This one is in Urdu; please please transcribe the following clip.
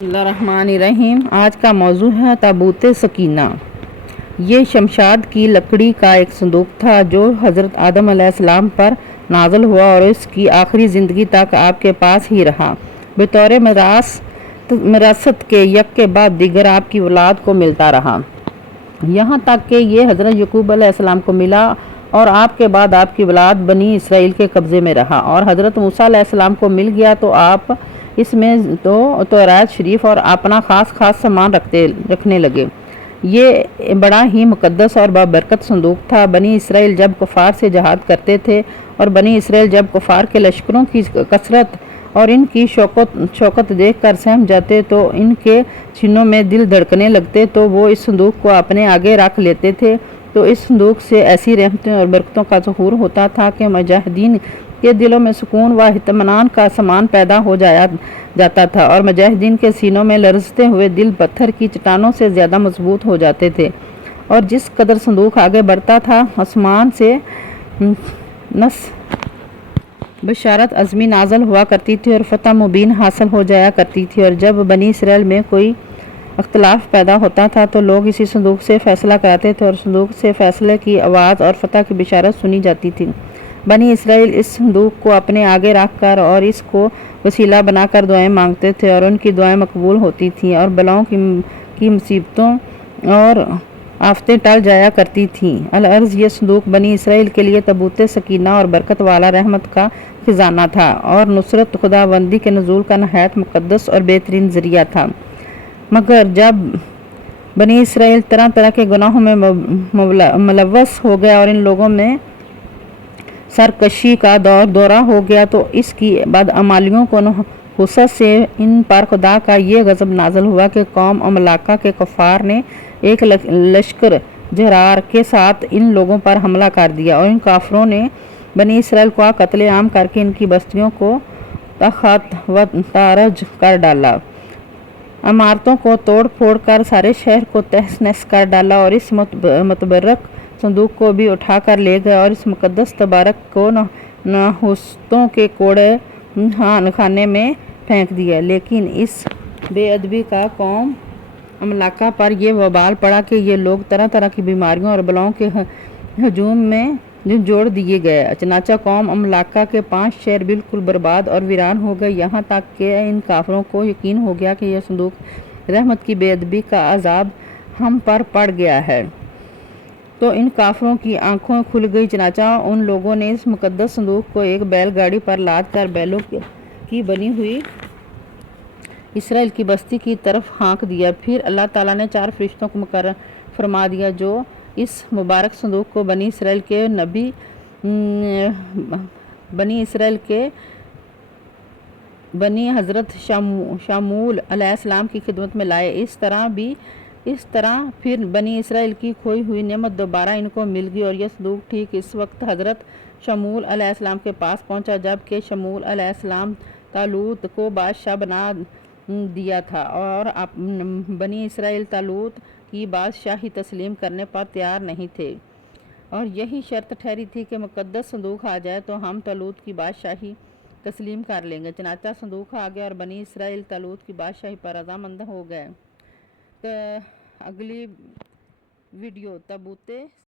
بسم اللہ الرحمن الرحیم۔ آج کا موضوع ہے تابوت سکینہ۔ یہ شمشاد کی لکڑی کا ایک صندوق تھا جو حضرت آدم علیہ السلام پر نازل ہوا اور اس کی آخری زندگی تک آپ کے پاس ہی رہا۔ بطور وراثت کے یک کے بعد دیگر آپ کی اولاد کو ملتا رہا، یہاں تک کہ یہ حضرت یعقوب علیہ السلام کو ملا اور آپ کے بعد آپ کی اولاد بنی اسرائیل کے قبضے میں رہا، اور حضرت موسیٰ علیہ السلام کو مل گیا تو آپ اس میں توراۃ شریف اور اپنا خاص سامان رکھنے لگے۔ یہ بڑا ہی مقدس اور بابرکت صندوق تھا۔ بنی اسرائیل جب کفار سے جہاد کرتے تھے اور بنی اسرائیل جب کفار کے لشکروں کی کثرت اور ان کی شوکت دیکھ کر سہم جاتے تو ان کے سینوں میں دل دھڑکنے لگتے تو وہ اس صندوق کو اپنے آگے رکھ لیتے تھے، تو اس صندوق سے ایسی رحمتیں اور برکتوں کا ظہور ہوتا تھا کہ مجاہدین کے دلوں میں سکون و اطمینان کا سامان پیدا ہو جاتا تھا، اور مجاہدین کے سینوں میں لرزتے ہوئے دل پتھر کی چٹانوں سے زیادہ مضبوط ہو جاتے تھے، اور جس قدر صندوق آگے بڑھتا تھا آسمان سے بشارت عظمی نازل ہوا کرتی تھی اور فتح مبین حاصل ہو جایا کرتی تھی، اور جب بنی اسرائیل میں کوئی اختلاف پیدا ہوتا تھا تو لوگ اسی صندوق سے فیصلہ کراتے تھے اور صندوق سے فیصلے کی آواز اور فتح کی بشارت سنی جاتی تھی۔ بنی اسرائیل اس صندوق کو اپنے آگے رکھ کر اور اس کو وسیلہ بنا کر دعائیں مانگتے تھے، اور ان کی دعائیں مقبول ہوتی تھیں اور بلاؤں کی مصیبتوں اور آفتیں ٹل جایا کرتی تھیں۔ الغرض یہ صندوق بنی اسرائیل کے لیے تابوت سکینہ اور برکت والا رحمت کا خزانہ تھا اور نصرت خداوندی کے نزول کا نہایت مقدس اور بہترین ذریعہ تھا۔ مگر جب بنی اسرائیل طرح طرح کے گناہوں میں ملوث ہو گیا اور ان لوگوں میں سرکشی کا دورہ ہو گیا تو اس کی بدعمالیوں کو نحوست سے ان پر خدا کا یہ غضب نازل ہوا کہ قوم ملکہ کے کفار نے ایک لشکر جرار کے ساتھ ان لوگوں پر حملہ کر دیا، اور ان کافروں نے بنی اسرائیل کا قتل عام کر کے ان کی بستیوں کو تخت و تارج کر ڈالا، عمارتوں کو توڑ پھوڑ کر سارے شہر کو تہس نہس کر ڈالا، اور اس متبرک صندوق کو بھی اٹھا کر لے گئے اور اس مقدس تبارک کو نحوستوں کے کوڑے خانے میں پھینک دیا۔ لیکن اس بے ادبی کا قوم ملکہ پر یہ وبال پڑا کہ یہ لوگ طرح طرح کی بیماریوں اور بلاؤں کے ہجوم میں جوڑ دیے گئے، چنانچہ قوم ملکہ کے 5 شہر بالکل برباد اور ویران ہو گئے، یہاں تک کہ ان کافروں کو یقین ہو گیا کہ یہ صندوق رحمت کی بے ادبی کا عذاب ہم پر پڑ گیا ہے۔ تو ان کافروں کی آنکھیں کھل گئی، چنانچہ ان لوگوں نے اس مقدس صندوق کو ایک بیل گاڑی پر لاد کر بیلوں کی بنی ہوئی اسرائیل کی بستی کی طرف ہانک دیا۔ پھر اللہ تعالیٰ نے 4 فرشتوں کو مقرر فرما دیا جو اس مبارک صندوق کو بنی اسرائیل کے بنی حضرت شموئیل علیہ السلام کی خدمت میں لائے۔ اس طرح پھر بنی اسرائیل کی کھوئی ہوئی نعمت دوبارہ ان کو مل گئی، اور یہ صندوق ٹھیک اس وقت حضرت شموئیل علیہ السلام کے پاس پہنچا جب کہ شموئیل علیہ السلام طالوت کو بادشاہ بنا دیا تھا، اور بنی اسرائیل طالوت کی بادشاہی تسلیم کرنے پر تیار نہیں تھے، اور یہی شرط ٹھہری تھی کہ مقدس صندوق آ جائے تو ہم طالوت کی بادشاہی تسلیم کر لیں گے۔ چنانچہ صندوق آ گیا اور بنی اسرائیل طالوت کی بادشاہی پر رضامند ہو گئے۔ اگلی ویڈیو تابوت